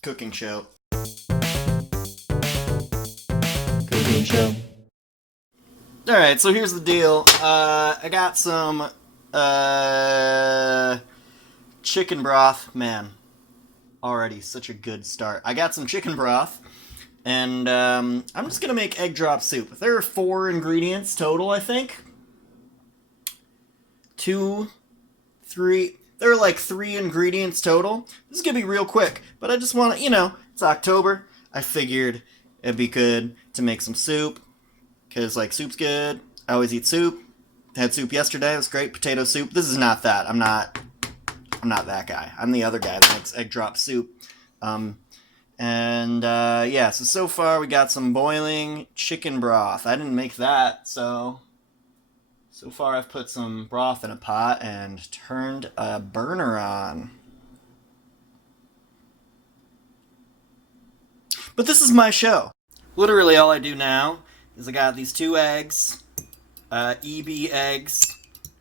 Cooking show. Cooking show. Alright, so here's the deal. I got some uh, chicken broth. Man, already such a good start. I got some chicken broth, and I'm just gonna make egg drop soup. There are 4 ingredients total, I think. Two, three. There are like 3 ingredients total. This is gonna be real quick, but I just want to, it's October. I figured it'd be good to make some soup, because like soup's good. I always eat soup. Had soup yesterday. It was great. Potato soup. This is not that. I'm not. I'm not that guy. I'm the other guy that makes egg drop soup. Um, yeah. So far we got some boiling chicken broth. I didn't make that, so far I've put some broth in a pot and turned a burner on. But this is my show. Literally all I do now is I got these 2 eggs, EB eggs,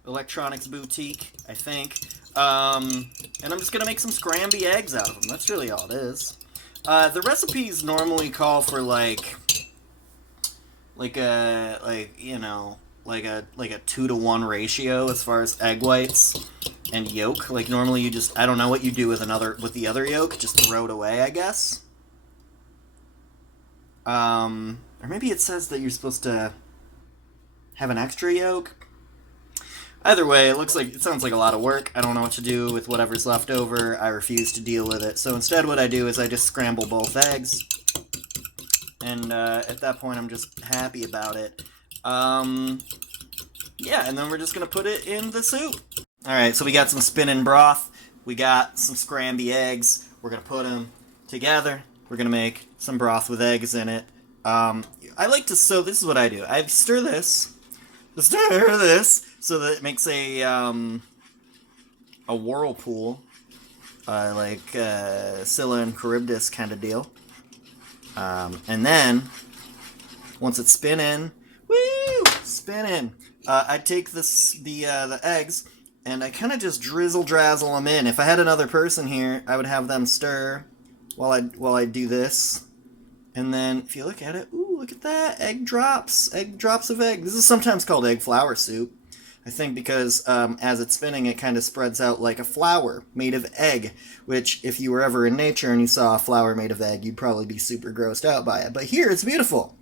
Electronics Boutique, I think. And I'm just gonna make some scramby eggs out of them. That's really all it is. The recipes normally call for like a 2-to-1 ratio as far as egg whites and yolk. Like normally you just, I don't know what you do with the other yolk, just throw it away, I guess. Or maybe it says that you're supposed to have an extra yolk. Either way, it sounds like a lot of work. I don't know what to do with whatever's left over. I refuse to deal with it. So instead what I do is I just scramble both eggs. And at that point I'm just happy about it. Yeah, and then we're just gonna put it in the soup. Alright, so we got some spinning broth. We got some scramby eggs. We're gonna put them together. We're gonna make some broth with eggs in it. So this is what I do. I stir this so that it makes a whirlpool, Scylla and Charybdis kind of deal. And then once it's spinning, I take the eggs and I kind of just drizzle drazzle them in. If I had another person here, I would have them stir while I do this. And then if you look at it, ooh, look at that, egg drops of egg. This is sometimes called egg flour soup. I think because as it's spinning, it kind of spreads out like a flour made of egg, which if you were ever in nature and you saw a flour made of egg, you'd probably be super grossed out by it. But here, it's beautiful.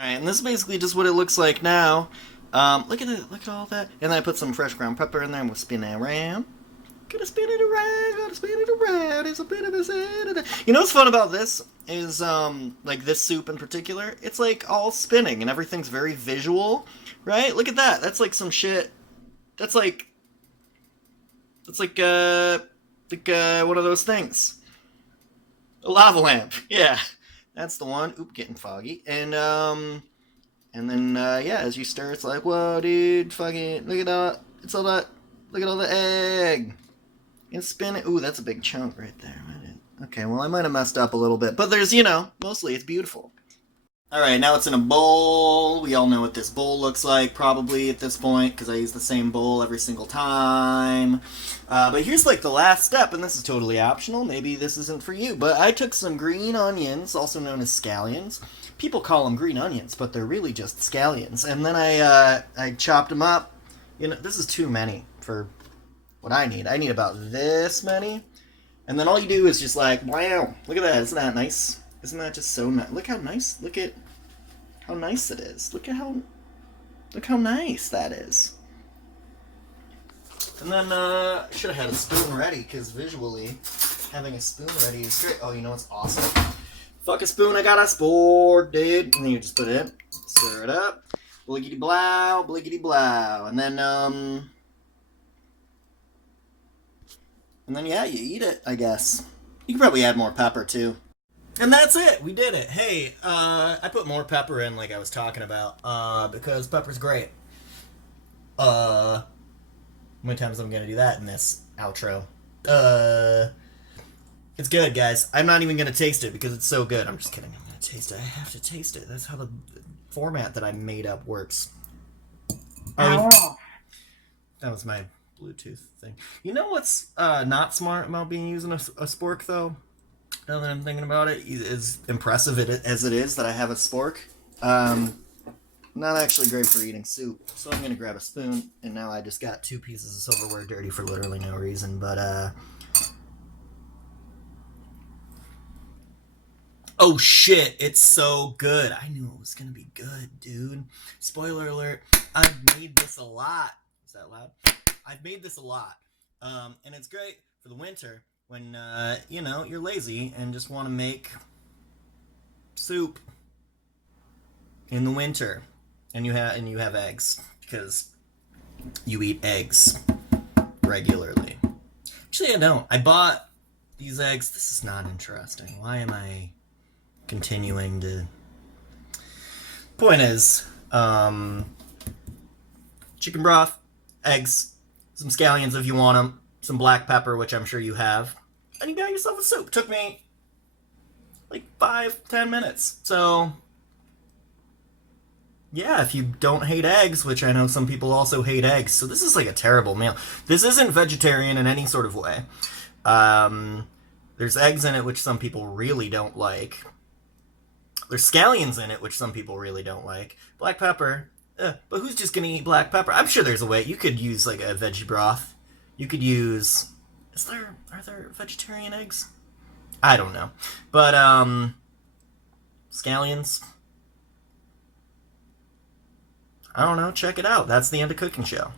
Alright, and this is basically just what it looks like now. Look at it, look at all that. And then I put some fresh ground pepper in there and we'll spin it around. Gotta spin it around, it's a bit of a... You know what's fun about this? Is, like this soup in particular, it's like all spinning and everything's very visual, right? Look at that, that's like some shit. That's like one of those things. A lava lamp, yeah. That's the one. Oop, getting foggy. And then, yeah, as you stir, it's like, whoa, dude, fucking, look at that, look at all the egg. And spin it. Ooh, that's a big chunk right there. Okay, well, I might have messed up a little bit. But there's, mostly it's beautiful. Alright, now it's in a bowl. We all know what this bowl looks like, probably, at this point, because I use the same bowl every single time. But here's, like, the last step, and this is totally optional. Maybe this isn't for you. But I took some green onions, also known as scallions. People call them green onions, but they're really just scallions. And then I chopped them up. This is too many for what I need. I need about this many. And then all you do is just like, wow, look at that. Isn't that nice? Isn't that just so nice? Look how nice. Look at how nice it is. Look how nice that is. And then, I should have had a spoon ready, because visually, having a spoon ready is great. Oh, you know what's awesome? Fuck a spoon, I got a spork, dude. And then you just put it in, stir it up, bliggity blow, bliggity blow. And then, yeah, you eat it, I guess. You could probably add more pepper, too. And that's it. We did it. Hey, I put more pepper in like I was talking about, because pepper's great. How many times I'm gonna do that in this outro? It's good, guys. I'm not even gonna taste it because it's so good. I'm just kidding. I'm gonna taste it. I have to taste it. That's how the format that I made up works. That was my Bluetooth thing. You know what's not smart about being using a spork though? now that I'm thinking about it, as impressive as it is that I have a spork, not actually great for eating soup. So I'm gonna grab a spoon, and now I just got 2 pieces of silverware dirty for literally no reason. But oh shit, it's so good. I knew it was gonna be good, dude. Spoiler alert, I've made this a lot. Is that loud? I've made this a lot. And it's great for the winter when, you're lazy and just want to make soup in the winter. And you have eggs, because you eat eggs regularly. Actually, I don't. I bought these eggs. This is not interesting. Why am I continuing to... Point is, chicken broth, eggs, some scallions if you want them, some black pepper, which I'm sure you have, and you got yourself a soup. Took me like 5-10 minutes. So yeah, if you don't hate eggs, which I know some people also hate eggs, so this is like a terrible meal. This isn't vegetarian in any sort of way. There's eggs in it, which some people really don't like. There's scallions in it, which some people really don't like. Black pepper, but who's just gonna eat black pepper? I'm sure there's a way. You could use like a veggie broth. You could use... Are there vegetarian eggs? I don't know. But, scallions? I don't know. Check it out. That's the end of Cooking Show.